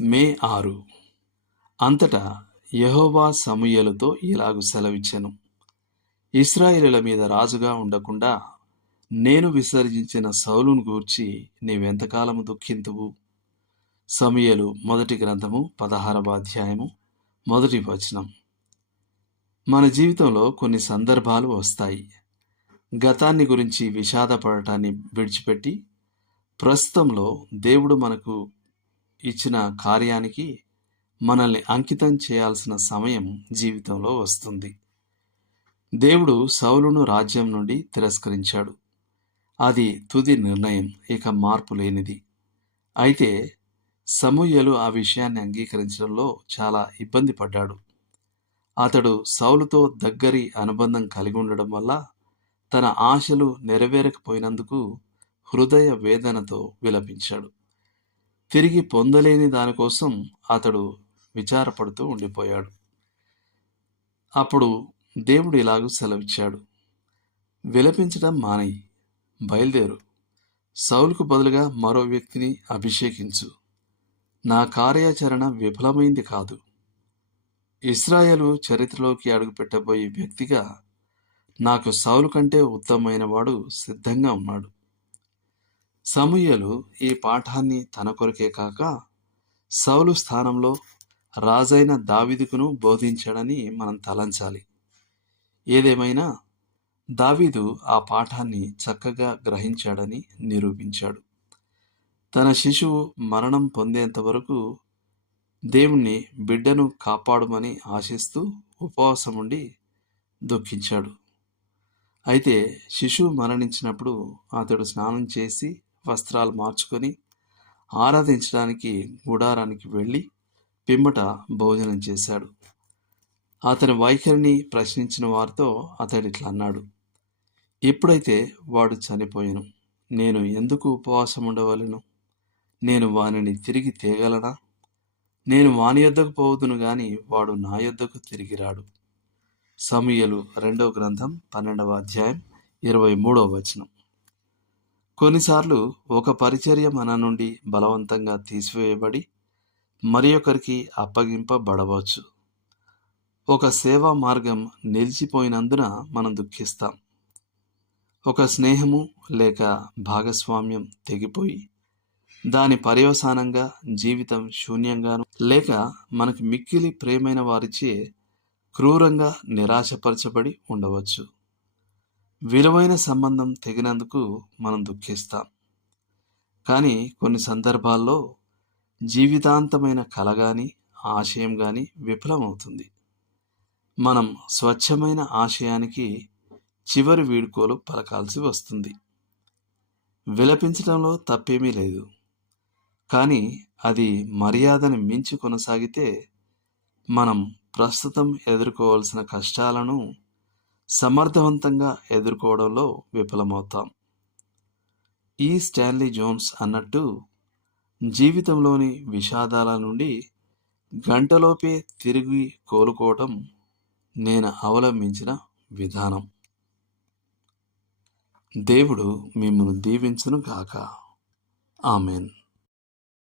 మే 6. అంతటా యెహోవా సమూయేలుతో ఇలాగు సెలవిచ్చెను. ఇశ్రాయేలీయుల మీద రాజుగా ఉండకుండా నేను విసర్జించిన సౌలును గూర్చి నీవెంతకాలము దుఃఖింతువు? సమూయేలు మొదటి గ్రంథము 16వ అధ్యాయము 1వ వచనం. మన జీవితంలో కొన్ని సందర్భాలు వస్తాయి. గతాన్ని గురించి విషాదపడటాన్ని విడిచిపెట్టి ప్రస్తుతంలో దేవుడు మనకు ఇచ్చిన కార్యానికి మనల్ని అంకితం చేయాల్సిన సమయం జీవితంలో వస్తుంది. దేవుడు సౌలును రాజ్యం నుండి తిరస్కరించాడు. అది తుది నిర్ణయం, ఇక మార్పు లేనిది. అయితే సమూయేలు ఆ విషయాన్ని అంగీకరించడంలో చాలా ఇబ్బంది పడ్డాడు. అతడు సౌలుతో దగ్గరి అనుబంధం కలిగి ఉండడం వల్ల తన ఆశలు నెరవేరకపోయినందుకు హృదయ వేదనతో విలపించాడు. తిరిగి పొందలేని దానికోసం అతడు విచారపడుతూ ఉండిపోయాడు. అప్పుడు దేవుడు ఇలాగూ సెలవిచ్చాడు, విలపించడం మానేయి, బయలుదేరు, సౌలుకు బదులుగా మరో వ్యక్తిని అభిషేకించు. నా కార్యాచరణ విఫలమైంది కాదు. ఇశ్రాయేలు చరిత్రలోకి అడుగుపెట్టబోయే వ్యక్తిగా నాకు సౌలు కంటే ఉత్తమమైన వాడు సిద్ధంగా ఉన్నాడు. సమూయేలు ఈ పాఠాన్ని తన కొరకే కాక సౌలు స్థానంలో రాజైన దావీదుకును బోధించాడని మనం తలంచాలి. ఏదేమైనా దావీదు ఆ పాఠాన్ని చక్కగా గ్రహించాడని నిరూపించాడు. తన శిశువు మరణం పొందేంత వరకు దేవుణ్ణి బిడ్డను కాపాడమని ఆశిస్తూ ఉపవాసముండి దుఃఖించాడు. అయితే శిశువు మరణించినప్పుడు అతడు స్నానం చేసి వస్త్రాలు మార్చుకొని ఆరాధించడానికి గుడారానికి వెళ్ళి పిమ్మట భోజనం చేశాడు. అతని వైఖరిని ప్రశ్నించిన వారితో అతడిట్లా అన్నాడు, ఎప్పుడైతే వాడు చనిపోయాను, నేను ఎందుకు ఉపవాసం ఉండవలెను? నేను వానిని తిరిగి తేగలనా? నేను వాని యొద్దకు పోవుదును గాని వాడు నా యొద్దకు తిరిగి రాడు. సమూయేలు 2వ గ్రంథం 12వ అధ్యాయం 23వ వచనం. కొన్నిసార్లు ఒక పరిచర్య మన నుండి బలవంతంగా తీసివేయబడి మరి ఒకరికి అప్పగింపబడవచ్చు. ఒక సేవా మార్గం నిలిచిపోయినందున మనం దుఃఖిస్తాం. ఒక స్నేహము లేక భాగస్వామ్యం తెగిపోయి దాని పర్యవసానంగా జీవితం శూన్యంగాను, లేక మనకు మిక్కిలి ప్రేమైన వారిచే క్రూరంగా నిరాశపరచబడి ఉండవచ్చు. విలువైన సంబంధం తెగినందుకు మనం దుఃఖిస్తాం. కానీ కొన్ని సందర్భాల్లో జీవితాంతమైన కల గాని ఆశయం గాని విఫలమవుతుంది. మనం స్వచ్ఛమైన ఆశయానికి చివరి వీడ్కోలు పలకాల్సి వస్తుంది. విలపించడంలో తప్పేమీ లేదు. కానీ అది మర్యాదను మించి కొనసాగితే మనం ప్రస్తుతం ఎదుర్కోవాల్సిన కష్టాలను సమర్థవంతంగా ఎదుర్కోవడంలో విఫలమవుతాం. ఈ స్టాన్లీ జోన్స్ అన్నట్టు జీవితంలోని విషాదాల నుండి గంటలోపే తిరిగి కోలుకోవటం నేను అవలంబించిన విధానం. దేవుడు మిమ్మల్ని దీవించును గాక. ఆమెన్.